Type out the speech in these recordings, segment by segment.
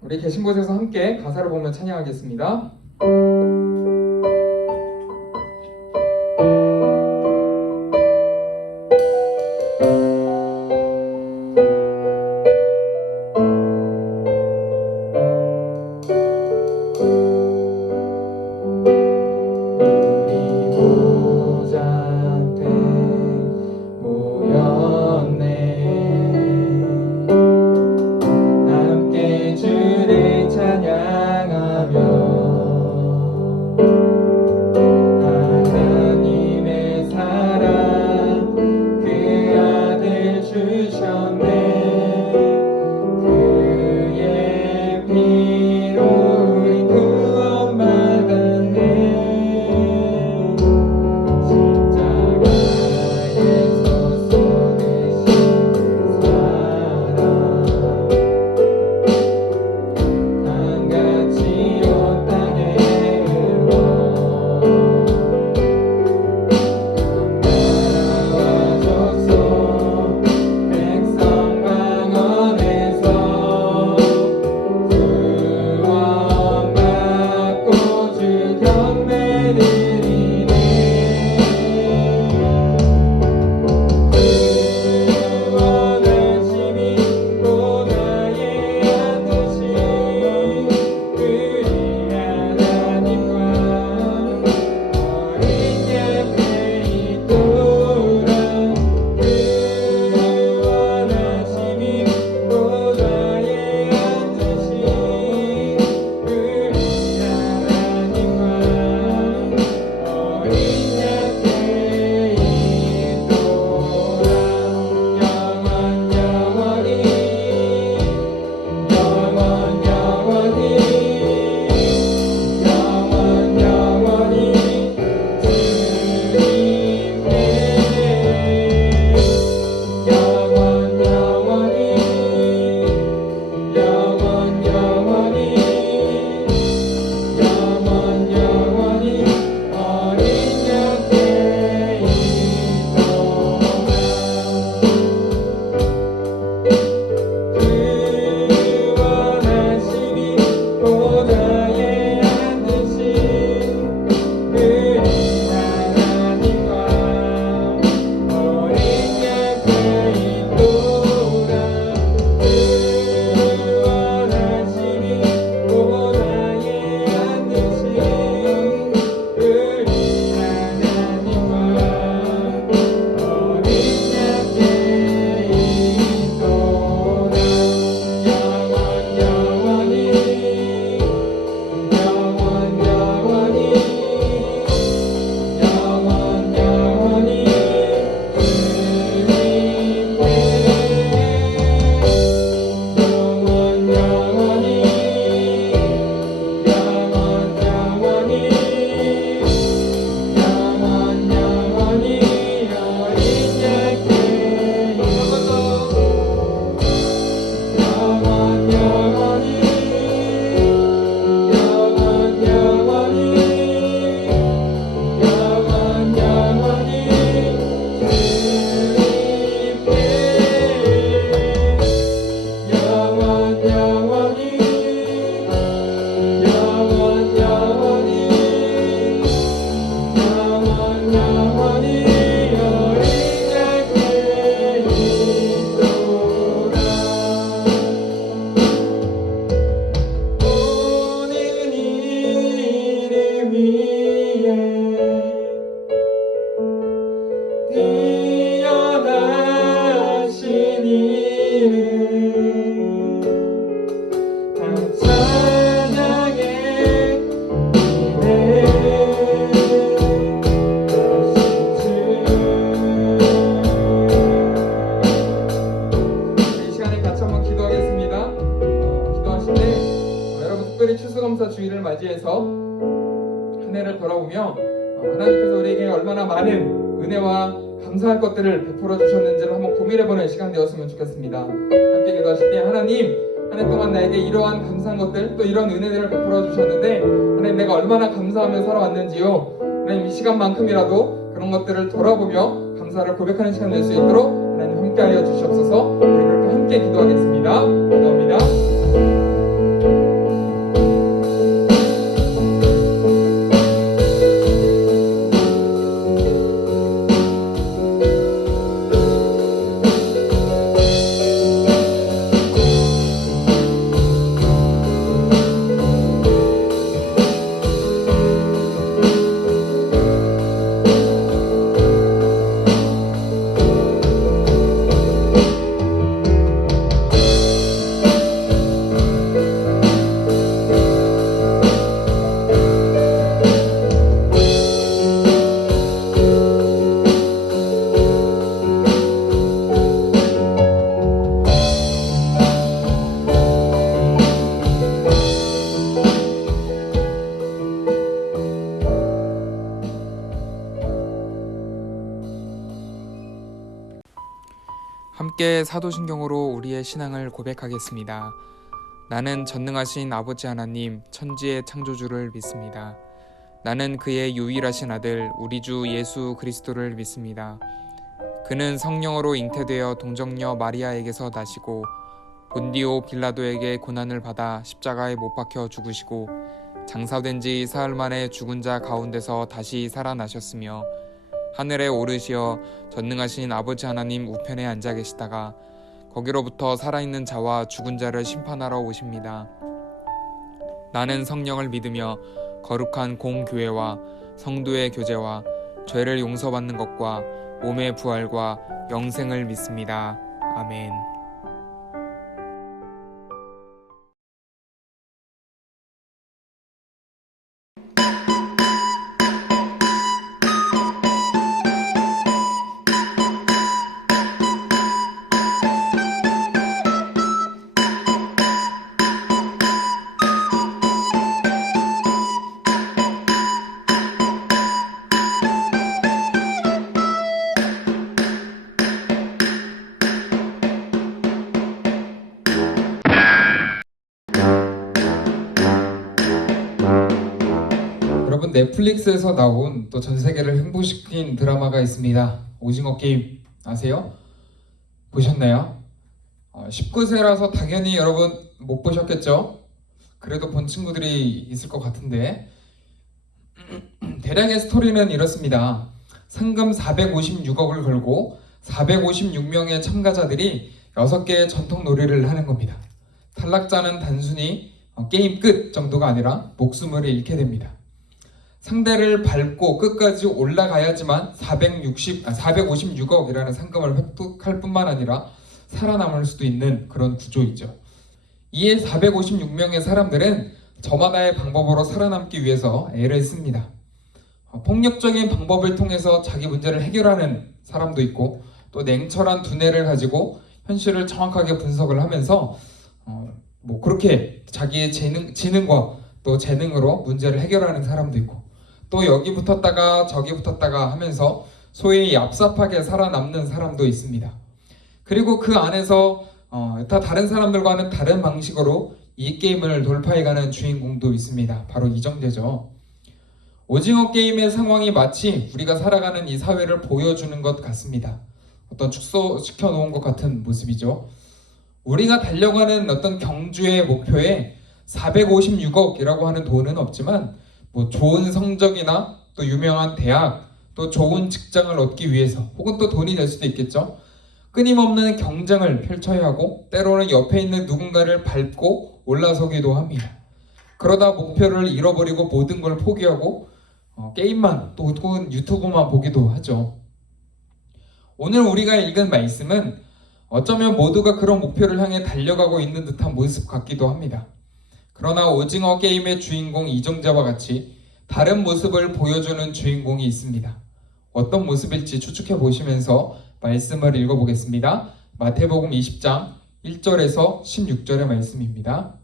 우리 계신 곳에서 함께 가사를 보며 찬양하겠습니다. 주일을 맞이해서 한 해를 돌아보며 하나님께서 우리에게 얼마나 많은 은혜와 감사할 것들을 베풀어 주셨는지를 한번 고민해보는 시간 되었으면 좋겠습니다. 함께 기도하실 때 하나님, 한 해 동안 나에게 이러한 감사한 것들, 또 이런 은혜들을 베풀어 주셨는데 하나님, 내가 얼마나 감사하며 살아왔는지요. 하나님, 이 시간만큼이라도 그런 것들을 돌아보며 감사를 고백하는 시간 될 수 있도록 하나님 함께하여 주시옵소서. 우리 그렇게 함께 기도하겠습니다. 기도합니다. 함께 사도신경으로 우리의 신앙을 고백하겠습니다. 나는 전능하신 아버지 하나님 천지의 창조주를 믿습니다. 나는 그의 유일하신 아들 우리 주 예수 그리스도를 믿습니다. 그는 성령으로 잉태되어 동정녀 마리아에게서 나시고 본디오 빌라도에게 고난을 받아 십자가에 못 박혀 죽으시고 장사된 지 사흘 만에 죽은 자 가운데서 다시 살아나셨으며 하늘에 오르시어 전능하신 아버지 하나님 우편에 앉아 계시다가 거기로부터 살아있는 자와 죽은 자를 심판하러 오십니다. 나는 성령을 믿으며 거룩한 공교회와 성도의 교제와 죄를 용서받는 것과 몸의 부활과 영생을 믿습니다. 아멘. 여러분, 넷플릭스에서 나온 또 전 세계를 흥분시킨 드라마가 있습니다. 오징어 게임 아세요? 보셨나요? 19세라서 당연히 여러분 못 보셨겠죠? 그래도 본 친구들이 있을 것 같은데 대략의 스토리는 이렇습니다. 상금 456억을 걸고 456명의 참가자들이 6개의 전통 놀이를 하는 겁니다. 탈락자는 단순히 게임 끝 정도가 아니라 목숨을 잃게 됩니다. 상대를 밟고 끝까지 올라가야지만 456억이라는 상금을 획득할 뿐만 아니라 살아남을 수도 있는 그런 구조이죠. 이에 456명의 사람들은 저마다의 방법으로 살아남기 위해서 애를 씁니다. 폭력적인 방법을 통해서 자기 문제를 해결하는 사람도 있고 또 냉철한 두뇌를 가지고 현실을 정확하게 분석을 하면서 그렇게 자기의 지능과 또 재능으로 문제를 해결하는 사람도 있고 또 여기 붙었다가 저기 붙었다가 하면서 소위 얍삽하게 살아남는 사람도 있습니다. 그리고 그 안에서 다 다른 사람들과는 다른 방식으로 이 게임을 돌파해가는 주인공도 있습니다. 바로 이정재죠. 오징어 게임의 상황이 마치 우리가 살아가는 이 사회를 보여주는 것 같습니다. 어떤 축소시켜 놓은 것 같은 모습이죠. 우리가 달려가는 어떤 경주의 목표에 456억이라고 하는 돈은 없지만 좋은 성적이나 또 유명한 대학, 또 좋은 직장을 얻기 위해서 혹은 또 돈이 될 수도 있겠죠. 끊임없는 경쟁을 펼쳐야 하고 때로는 옆에 있는 누군가를 밟고 올라서기도 합니다. 그러다 목표를 잃어버리고 모든 걸 포기하고 게임만 또 혹은 유튜브만 보기도 하죠. 오늘 우리가 읽은 말씀은 어쩌면 모두가 그런 목표를 향해 달려가고 있는 듯한 모습 같기도 합니다. 그러나 오징어 게임의 주인공 이정재와 같이 다른 모습을 보여주는 주인공이 있습니다. 어떤 모습일지 추측해 보시면서 말씀을 읽어보겠습니다. 마태복음 20장 1절에서 16절의 말씀입니다.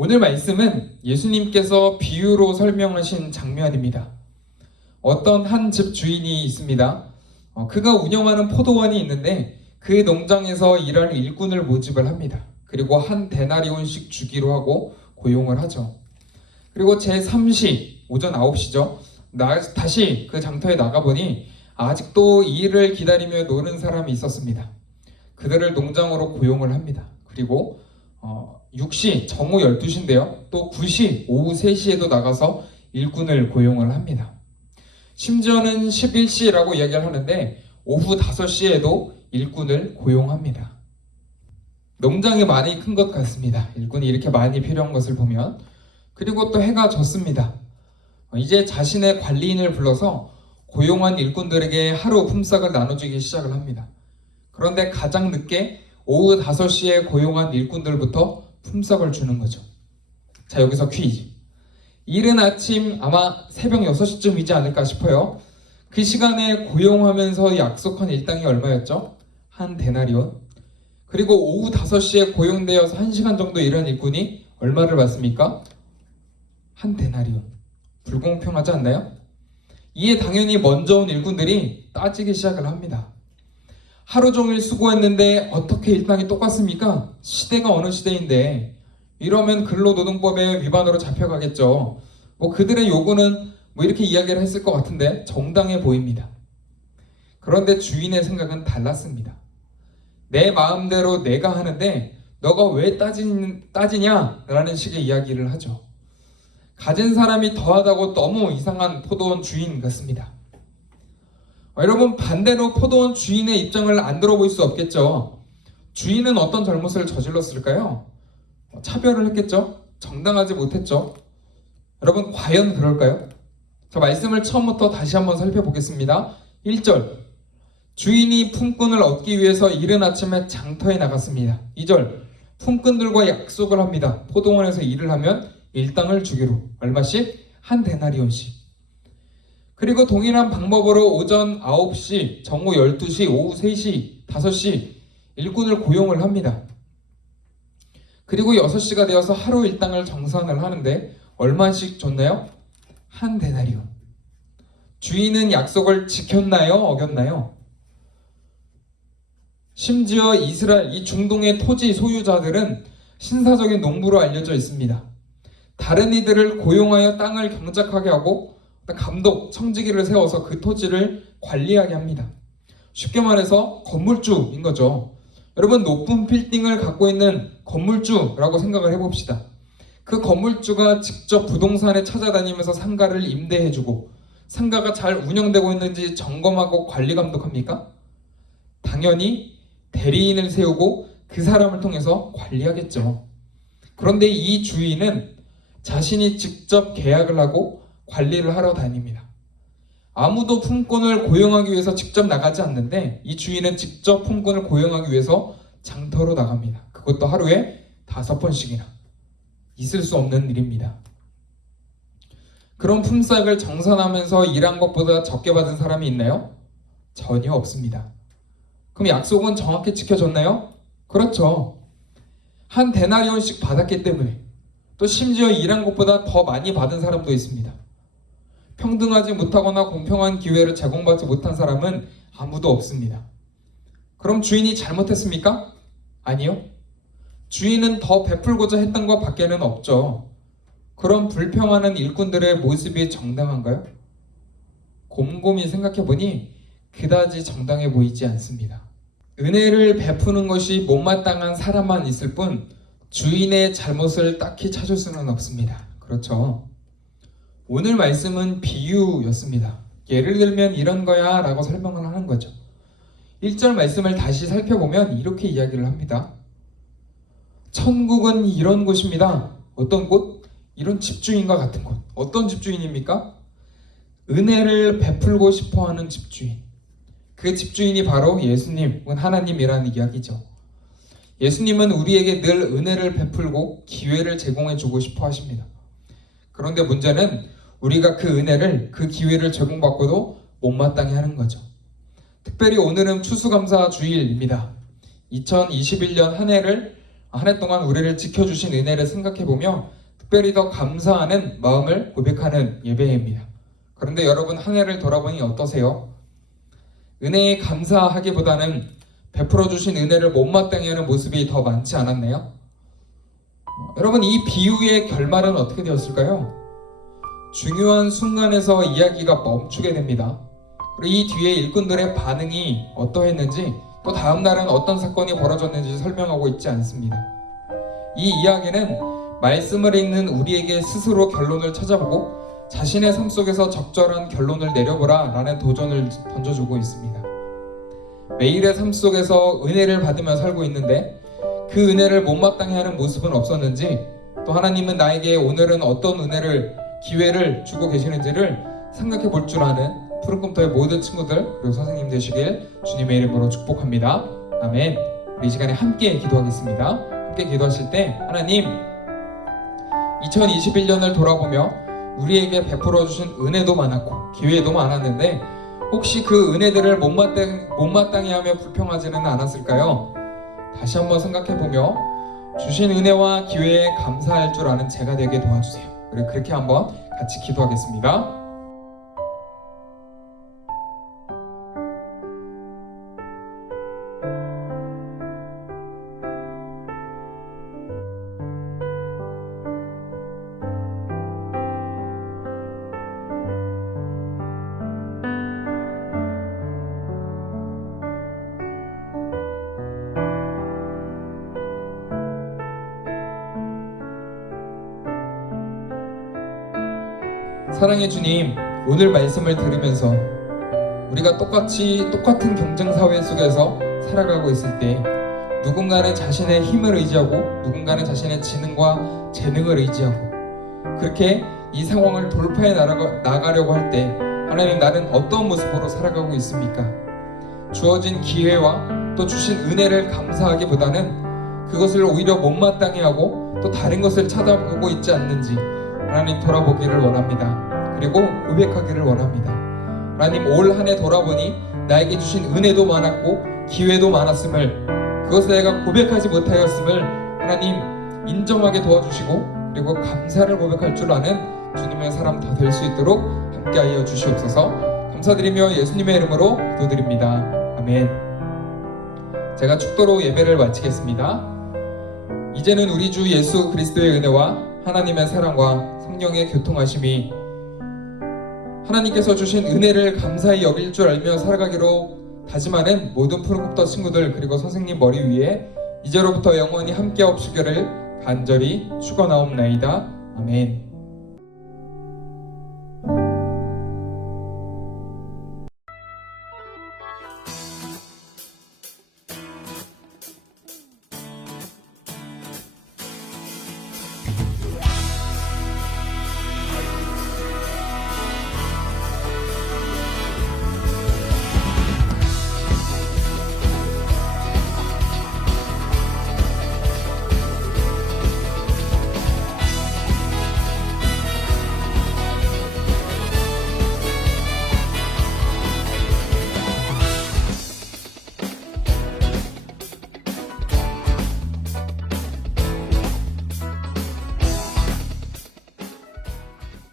오늘 말씀은 예수님께서 비유로 설명하신 장면입니다. 어떤 한 집 주인이 있습니다. 그가 운영하는 포도원이 있는데 그 농장에서 일할 일꾼을 모집을 합니다. 그리고 한 데나리온씩 주기로 하고 고용을 하죠. 그리고 제3시 오전 9시죠. 다시 그 장터에 나가보니 아직도 이 일을 기다리며 노는 사람이 있었습니다. 그들을 농장으로 고용을 합니다. 그리고 6시 정오 12시인데요. 또 9시 오후 3시에도 나가서 일꾼을 고용을 합니다. 심지어는 11시라고 이야기를 하는데 오후 5시에도 일꾼을 고용합니다. 농장이 많이 큰 것 같습니다. 일꾼이 이렇게 많이 필요한 것을 보면. 그리고 또 해가 졌습니다. 이제 자신의 관리인을 불러서 고용한 일꾼들에게 하루 품삯을 나눠주기 시작을 합니다. 그런데 가장 늦게 오후 5시에 고용한 일꾼들부터 품삯을 주는 거죠. 자, 여기서 퀴즈. 이른 아침 아마 새벽 6시쯤이지 않을까 싶어요. 그 시간에 고용하면서 약속한 일당이 얼마였죠? 한 데나리온. 그리고 오후 5시에 고용되어서 1시간 정도 일한 일꾼이 얼마를 받습니까? 한 데나리온. 불공평하지 않나요? 이에 당연히 먼저 온 일꾼들이 따지기 시작을 합니다. 하루 종일 수고했는데 어떻게 일당이 똑같습니까? 시대가 어느 시대인데 이러면 근로노동법의 위반으로 잡혀가겠죠. 그들의 요구는 이렇게 이야기를 했을 것 같은데 정당해 보입니다. 그런데 주인의 생각은 달랐습니다. 내 마음대로 내가 하는데 너가 왜 따지냐? 라는 식의 이야기를 하죠. 가진 사람이 더하다고 너무 이상한 포도원 주인 같습니다. 여러분, 반대로 포도원 주인의 입장을 안 들어볼 수 없겠죠. 주인은 어떤 잘못을 저질렀을까요? 차별을 했겠죠? 정당하지 못했죠? 여러분, 과연 그럴까요? 자, 말씀을 처음부터 다시 한번 살펴보겠습니다. 1절, 주인이 품꾼을 얻기 위해서 이른 아침에 장터에 나갔습니다. 2절, 품꾼들과 약속을 합니다. 포도원에서 일을 하면 일당을 주기로. 얼마씩? 한 데나리온씩. 그리고 동일한 방법으로 오전 9시, 정오 12시, 오후 3시, 5시 일꾼을 고용을 합니다. 그리고 6시가 되어서 하루 일당을 정산을 하는데 얼마씩 줬나요? 한 데나리온. 주인은 약속을 지켰나요? 어겼나요? 심지어 이스라엘, 이 중동의 토지 소유자들은 신사적인 농부로 알려져 있습니다. 다른 이들을 고용하여 땅을 경작하게 하고 감독, 청지기를 세워서 그 토지를 관리하게 합니다. 쉽게 말해서 건물주인 거죠. 여러분, 높은 빌딩을 갖고 있는 건물주라고 생각을 해봅시다. 그 건물주가 직접 부동산에 찾아다니면서 상가를 임대해주고 상가가 잘 운영되고 있는지 점검하고 관리 감독합니까? 당연히 대리인을 세우고 그 사람을 통해서 관리하겠죠. 그런데 이 주인은 자신이 직접 계약을 하고 관리를 하러 다닙니다. 아무도 품꾼을 고용하기 위해서 직접 나가지 않는데 이 주인은 직접 품꾼을 고용하기 위해서 장터로 나갑니다. 그것도 하루에 5번씩이나. 있을 수 없는 일입니다. 그런 품삯을 정산하면서 일한 것보다 적게 받은 사람이 있나요? 전혀 없습니다. 그럼 약속은 정확히 지켜졌나요? 그렇죠. 한 데나리온씩 받았기 때문에. 또 심지어 일한 것보다 더 많이 받은 사람도 있습니다. 평등하지 못하거나 공평한 기회를 제공받지 못한 사람은 아무도 없습니다. 그럼 주인이 잘못했습니까? 아니요. 주인은 더 베풀고자 했던 것 밖에는 없죠. 그럼 불평하는 일꾼들의 모습이 정당한가요? 곰곰이 생각해보니 그다지 정당해 보이지 않습니다. 은혜를 베푸는 것이 못마땅한 사람만 있을 뿐 주인의 잘못을 딱히 찾을 수는 없습니다. 그렇죠? 오늘 말씀은 비유였습니다. 예를 들면 이런 거야 라고 설명을 하는 거죠. 1절 말씀을 다시 살펴보면 이렇게 이야기를 합니다. 천국은 이런 곳입니다. 어떤 곳? 이런 집주인과 같은 곳. 어떤 집주인입니까? 은혜를 베풀고 싶어하는 집주인. 그 집주인이 바로 예수님, 하나님이라는 이야기죠. 예수님은 우리에게 늘 은혜를 베풀고 기회를 제공해주고 싶어 하십니다. 그런데 문제는 우리가 그 은혜를, 그 기회를 제공받고도 못마땅해 하는 거죠. 특별히 오늘은 추수감사 주일입니다. 2021년 한 해 동안 우리를 지켜주신 은혜를 생각해보며 특별히 더 감사하는 마음을 고백하는 예배입니다. 그런데 여러분, 한 해를 돌아보니 어떠세요? 은혜에 감사하기보다는 베풀어주신 은혜를 못마땅해 하는 모습이 더 많지 않았나요? 여러분, 이 비유의 결말은 어떻게 되었을까요? 중요한 순간에서 이야기가 멈추게 됩니다. 그리고 이 뒤에 일꾼들의 반응이 어떠했는지, 또 다음 날은 어떤 사건이 벌어졌는지 설명하고 있지 않습니다. 이 이야기는 말씀을 읽는 우리에게 스스로 결론을 찾아보고 자신의 삶 속에서 적절한 결론을 내려보라 라는 도전을 던져주고 있습니다. 매일의 삶 속에서 은혜를 받으며 살고 있는데 그 은혜를 못마땅해 하는 모습은 없었는지, 또 하나님은 나에게 오늘은 어떤 은혜를, 기회를 주고 계시는지를 생각해 볼 줄 아는 푸른꿈터의 모든 친구들 그리고 선생님 되시길 주님의 이름으로 축복합니다. 아멘. 우리 이 시간에 함께 기도하겠습니다. 함께 기도하실 때 하나님, 2021년을 돌아보며 우리에게 베풀어 주신 은혜도 많았고 기회도 많았는데 혹시 그 은혜들을 못마땅해 하며 불평하지는 않았을까요? 다시 한번 생각해보며 주신 은혜와 기회에 감사할 줄 아는 제가 되게 도와주세요. 우리 그렇게 한번 같이 기도하겠습니다. 사랑의 주님, 오늘 말씀을 들으면서 우리가 똑같은 경쟁사회 속에서 살아가고 있을 때 누군가는 자신의 힘을 의지하고 누군가는 자신의 지능과 재능을 의지하고 그렇게 이 상황을 돌파해 나가려고 할 때 하나님, 나는 어떤 모습으로 살아가고 있습니까? 주어진 기회와 또 주신 은혜를 감사하기보다는 그것을 오히려 못마땅해 하고 또 다른 것을 찾아보고 있지 않는지 하나님 돌아보기를 원합니다. 그리고 고백하기를 원합니다. 하나님, 올 한 해 돌아보니 나에게 주신 은혜도 많았고 기회도 많았음을, 그것을 내가 고백하지 못하였음을 하나님 인정하게 도와주시고 그리고 감사를 고백할 줄 아는 주님의 사람 다 될 수 있도록 함께하여 주시옵소서. 감사드리며 예수님의 이름으로 기도드립니다. 아멘. 제가 축도로 예배를 마치겠습니다. 이제는 우리 주 예수 그리스도의 은혜와 하나님의 사랑과 성령의 교통하심이 하나님께서 주신 은혜를 감사히 여길 줄 알며 살아가기로 다짐하는 모든 푸른꿈터 친구들 그리고 선생님 머리 위에 이제로부터 영원히 함께 없으기를 간절히 축원하옵나이다. 아멘.